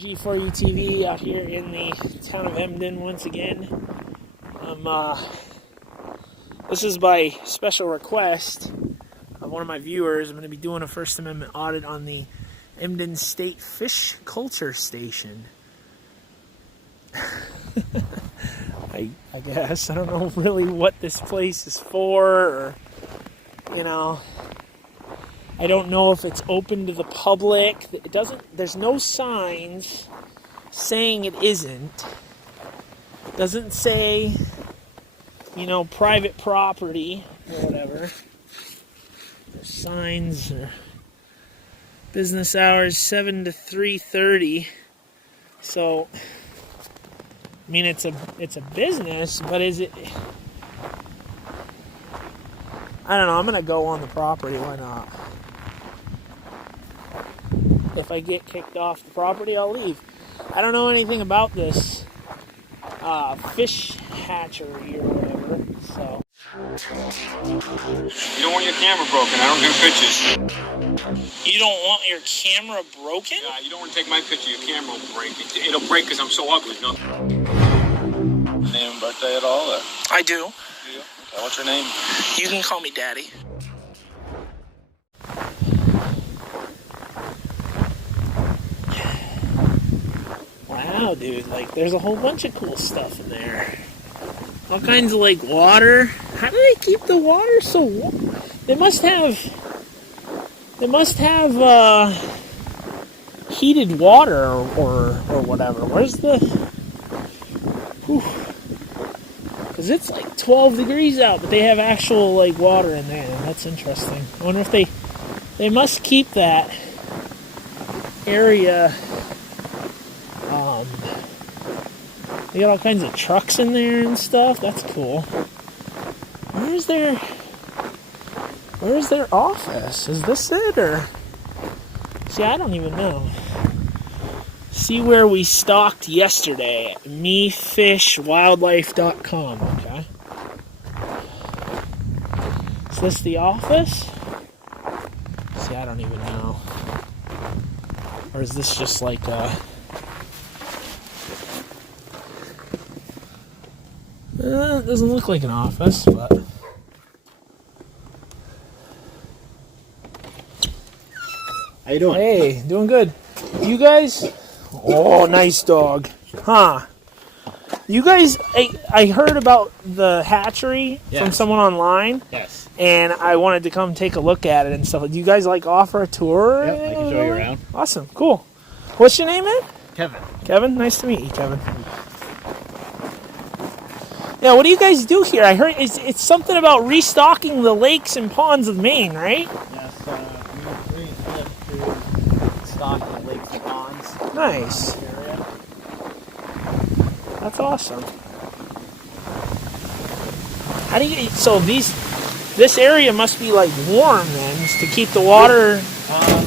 G4U TV out here in the town of Embden once again. This is by special request of one of my viewers. I'm going to be doing a First Amendment audit on the Embden State Fish Culture Station. I guess. I don't know really what this place is for, or, you know, I don't know if it's open to the public. It doesn't, there's no signs saying it isn't. It doesn't say, you know, private property or whatever. There's signs, business hours 7 to 3:30. So, I mean, it's a business, but is it? I don't know. I'm gonna go on the property. Why not? If I get kicked off the property, I'll leave. I don't know anything about this fish hatchery or whatever. So. You don't want your camera broken. I don't do pictures. You don't want your camera broken? Yeah, you don't want to take my picture. Your camera will break. It'll break because I'm so ugly. No. Name and birthday at all? Or? I do. You? Okay, what's your name? You can call me Daddy. Wow, dude. Like, there's a whole bunch of cool stuff in there. All kinds of, like, water. How do they keep the water so warm? They must have heated water or whatever. Where's the... Because it's like 12 degrees out, but they have actual, like, water in there. That's interesting. I wonder if they must keep that area... They got all kinds of trucks in there and stuff. That's cool. Where's their office? Is this it, or? See, I don't even know. See where we stocked yesterday. mefishwildlife.com. Okay. Is this the office? See, I don't even know. Or is this just like a... It doesn't look like an office, but... How you doing? Hey, doing good. You guys... Oh, nice dog. Huh. You guys... I heard about the hatchery from someone online. Yes. And I wanted to come take a look at it and stuff. Do you guys, like, offer a tour? Yep, I can show you around. Awesome, cool. What's your name, man? Kevin. Kevin? Nice to meet you, Kevin. Yeah, what do you guys do here? I heard it's something about restocking the lakes and ponds of Maine, right? Yes, we flip to stock the lakes and ponds. Nice. Area. That's awesome. How do you? So this area must be like warm then, to keep the water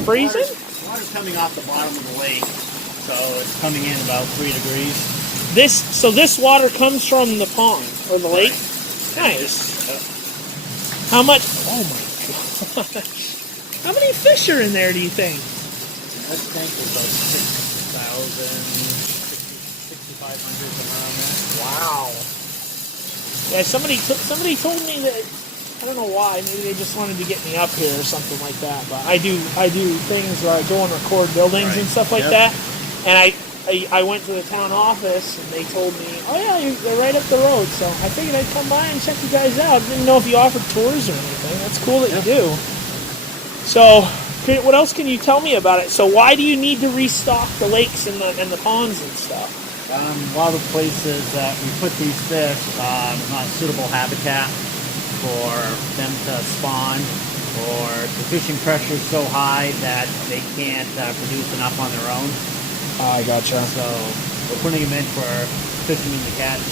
freezing. Water's coming off the bottom of the lake, so it's coming in about 3 degrees. This water comes from the pond or the lake. Nice. How much? Oh my gosh! How many fish are in there? Do you think? This tank is about 6,500 around there. Wow. Yeah, somebody told me that. I don't know why. Maybe they just wanted to get me up here or something like that. But I do things where I go and record buildings and stuff like that. And I went to the town office and they told me, oh yeah, they're right up the road. So I figured I'd come by and check you guys out. Didn't know if you offered tours or anything. That's cool that you do. So what else can you tell me about it? So why do you need to restock the lakes and the ponds and stuff? A lot of the places that we put these fish, not suitable habitat for them to spawn, or the fishing pressure is so high that they can't produce enough on their own. I gotcha. So we're putting them in for fishing in the catch.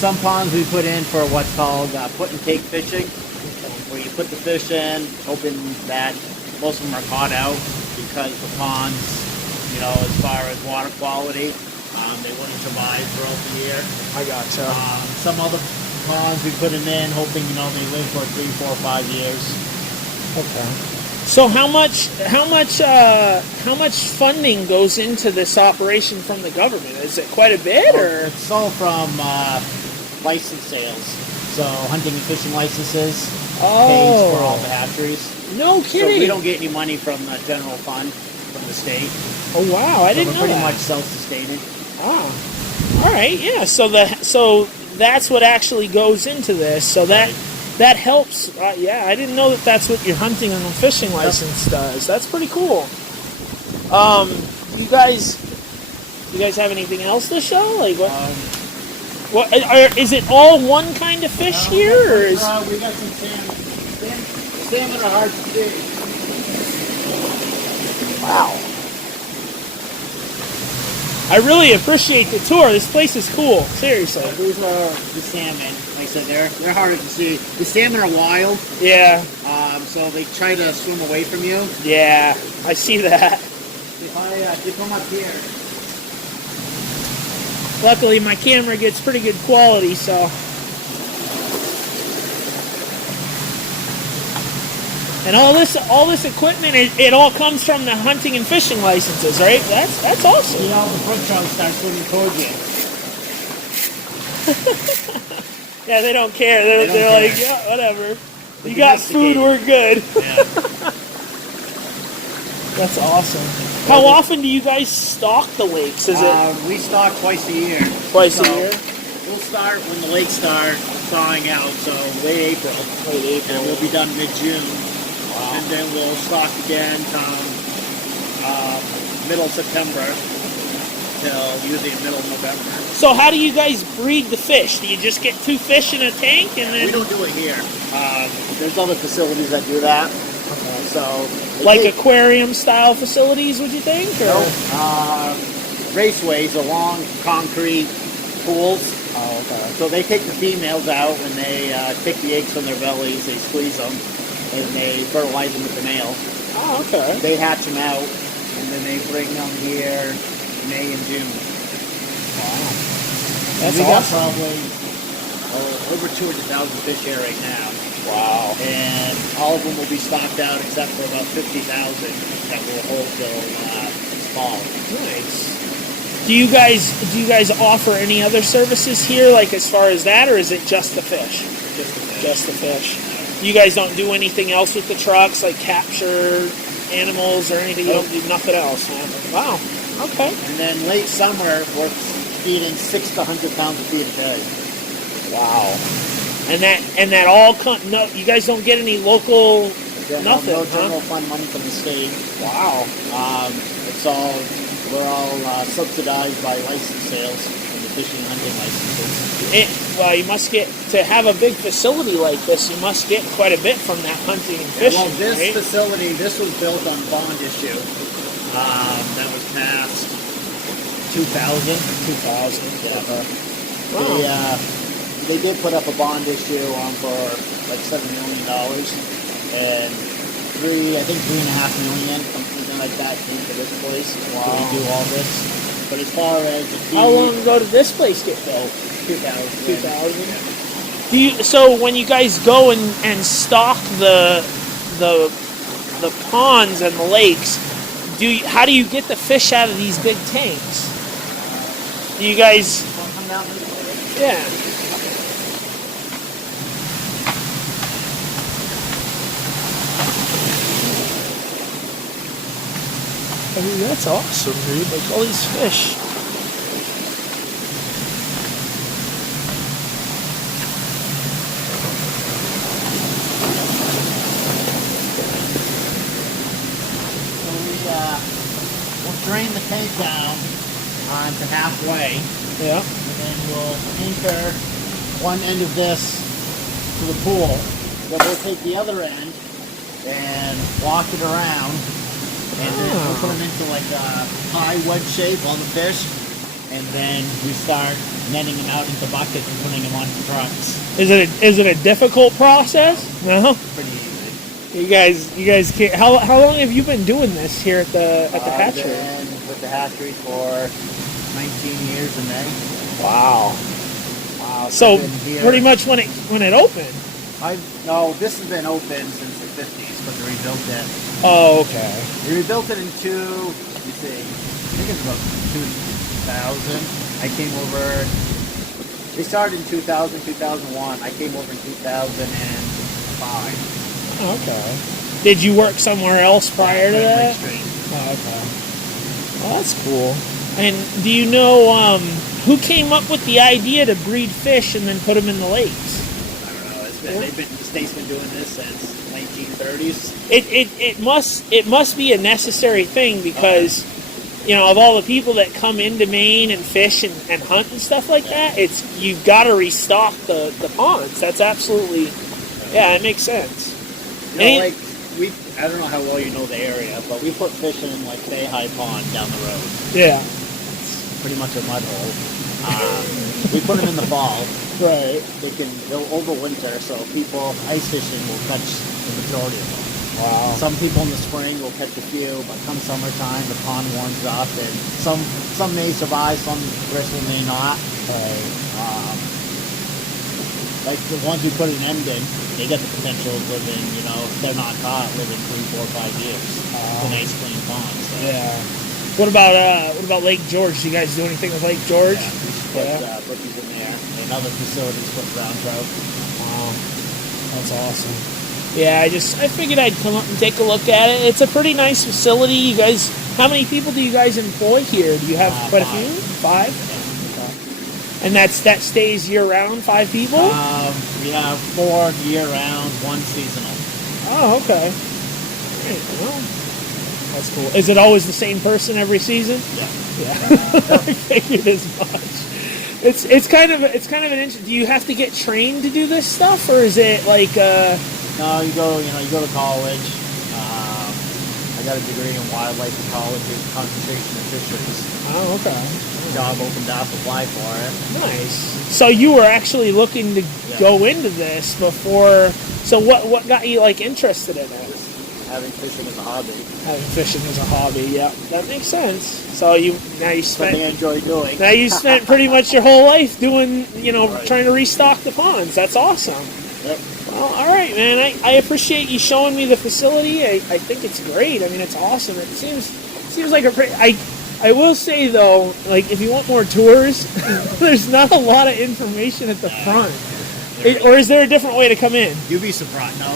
Some ponds we put in for what's called put and take fishing, where you put the fish in, hoping that most of them are caught out, because the ponds, you know, as far as water quality, they wouldn't survive throughout the year. I gotcha. Some other ponds we put them in, hoping, you know, they live for 3, 4, 5 years. Okay. So how much funding goes into this operation from the government? Is it quite a bit, or? It's all from license sales. So hunting and fishing licenses pays for all the hatcheries. No kidding. So we don't get any money from the general fund from the state. Oh wow, I didn't know we're pretty that. much self-sustaining. Ah, all right, yeah. So that's what actually goes into this. So that helps. Yeah, I didn't know that's what your hunting and fishing license does. That's pretty cool. You guys have anything else to show? Like what? Is it all one kind of fish here, or is? We got some salmon. Salmon are hard to see. Wow. I really appreciate the tour. This place is cool. Seriously. These are the salmon. Like I said, they're harder to see. The salmon are wild. Yeah. So they try to swim away from you. Yeah, I see that. If they come up here. Luckily, my camera gets pretty good quality, so. And all this equipment, it all comes from the hunting and fishing licenses, right? That's awesome. See how the foot trunks start swimming towards you. Yeah, they don't care. They're like, yeah, whatever. You got food, we're good. Yeah. That's awesome. How often do you guys stock the lakes? Is it we stock twice a year. Twice a year? We'll start when the lakes start thawing out, so late April. And we'll be done mid-June. Wow. And then we'll stock again come middle of September till usually middle of November. So how do you guys breed the fish? Do you just get 2 fish in a tank and then? We don't do it here. There's other facilities that do that. Like aquarium style facilities, would you think? Or? Raceways along concrete pools. Oh, okay. So they take the females out and they take the eggs from their bellies, they squeeze them, and they fertilize them with the male. Oh, okay. They hatch them out, and then they bring them here May and June. Wow. And That's we got awesome. probably over 200,000 fish here right now. Wow. And all of them will be stocked out except for about 50,000 that will hold till fall. Nice. Do you guys offer any other services here, like as far as that, or is it just the fish? Just the fish. Just the fish. You guys don't do anything else with the trucks, like capture animals or anything? You don't do nothing else, huh? Wow. Okay. And then late summer, we're feeding 600 to 100 pounds of feed a day. Wow. And that all no, you guys don't get any local nothing. No general fund money from the state. Wow. We're all subsidized by license sales and the fishing and hunting licenses. Well, you must get to have a big facility like this. You must get quite a bit from that hunting and fishing. Well, this right? facility, this was built on bond issue. That was passed 2000. 2000. Yeah. Wow. They did put up a bond issue on for like $7 million, and I think $3.5 million, something like that, came to this place. Wow. So we do all this. But as far as the feed, How long ago did this place get built? 2000. 2000. So when you guys go and stock the ponds and the lakes, how do you get the fish out of these big tanks? Do you guys? Want to come down this way? Yeah. I mean, that's awesome, dude. Like all these fish. So we'll drain the tank down to halfway. Yeah. And then we'll anchor one end of this to the pool. Then we'll take the other end and walk it around. And then we'll put them into like a high wedge shape, all the fish. And then we start netting them out into buckets and putting them on trucks. Is it a difficult process? No. Pretty easy. You guys can't. How long have you been doing this here at the hatchery? I've been with the hatchery for 19 years in May. Wow. So pretty much when it opened. No, this has been open since the 50s. but they rebuilt it. Oh, okay. We rebuilt it in let me see, I think it's about 2000. I came over, they started in 2000, 2001. I came over in 2005. Okay. Did you work somewhere else prior to that? Street. Oh, okay. Well, that's cool. And do you know who came up with the idea to breed fish and then put them in the lakes? I don't know. The state's been doing this since 1930s. It must be a necessary thing because of all the people that come into Maine and fish and hunt and stuff like that, you've got to restock the ponds. That's absolutely it makes sense. I don't know how well you know the area, but we put fish in like Bay High Pond down the road. Yeah. It's pretty much a mud hole. We put them in the fall. Right. They'll overwinter, so people ice fishing will catch the majority of them. Wow. Some people in the spring will catch a few, but come summertime, the pond warms up, and some may survive, some bristle may not. Like the ones we put in Embden, they get the potential of living, if they're not caught, living 3, 4, 5 years. It's a nice clean pond. So. Yeah. What about Lake George? Do you guys do anything with Lake George? Yeah, put bookies in there, and other facilities put brown trout. Wow, that's awesome. Yeah, I figured I'd come up and take a look at it. It's a pretty nice facility. You guys, how many people do you guys employ here? Do you have quite a few? 5? Yeah. And that stays year round, 5 people? We have 4 year round, 1 seasonal. Oh, okay. Right, well, that's cool. Is it always the same person every season? Yeah. I figured as much. It's kind of an interesting. Do you have to get trained to do this stuff, or is it like? No, you go to college. I got a degree in wildlife ecology, concentration of fisheries. Oh, okay. Job opened up, apply for it. Nice. So you were actually looking to go into this before. So what got you interested in it? Having fishing as a hobby. Having fishing as a hobby, yeah, that makes sense. So you spent something I enjoy doing. Now you spent pretty much your whole life doing, Right. trying to restock the ponds. That's awesome. Yep. Well, all right, man. I appreciate you showing me the facility. I think it's great. I mean, it's awesome. It seems like a pretty. I will say though, if you want more tours, there's not a lot of information at the front. Or is there a different way to come in? You'd be surprised. No,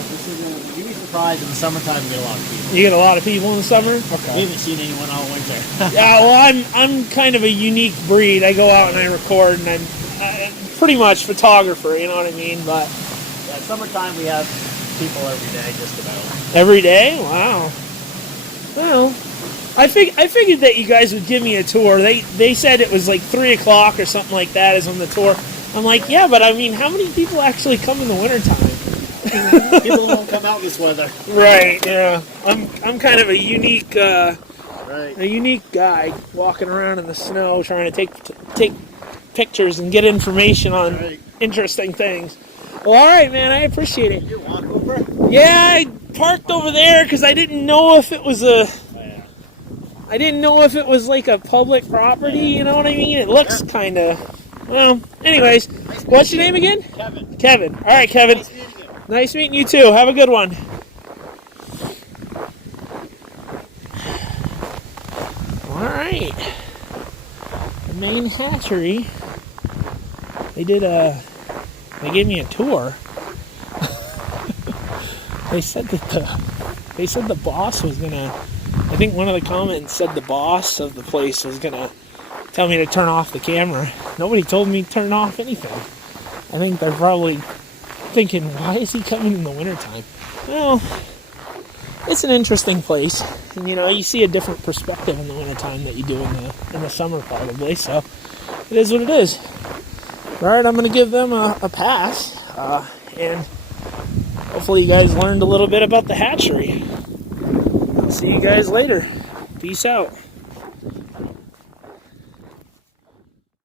you'd be surprised in the summertime. You get a lot of people. You get a lot of people in the summer. Okay. We haven't seen anyone all winter. Yeah, well, I'm kind of a unique breed. I go out and I record, and I'm pretty much photographer. You know what I mean? But yeah, summertime we have people every day, just about. Every day? Wow. Well, I figured that you guys would give me a tour. They said it was 3 o'clock or something like that is on the tour. I'm like, yeah, but I mean, how many people actually come in the wintertime? People don't come out this weather. Right, yeah. I'm kind of a unique Right. a unique guy walking around in the snow trying to take pictures and get information on interesting things. Well, all right, man, I appreciate it. You walk over? Yeah, I parked over there because I didn't know if it was I didn't know if it was a public property, you know what I mean? It looks kind of... Well, anyways, what's your name again? Kevin. Kevin. All right, Kevin. Nice meeting you. Nice meeting you too. Have a good one. All right. The Maine Hatchery. They gave me a tour. They said the boss was gonna. I think one of the comments said the boss of the place was gonna tell me to turn off the camera. Nobody told me to turn off anything. I think they're probably thinking, why is he coming in the wintertime? Well, it's an interesting place. And, you see a different perspective in the wintertime that you do in the summer probably. So it is what it is. All right, I'm going to give them a pass. And hopefully you guys learned a little bit about the hatchery. I'll see you guys later. Peace out.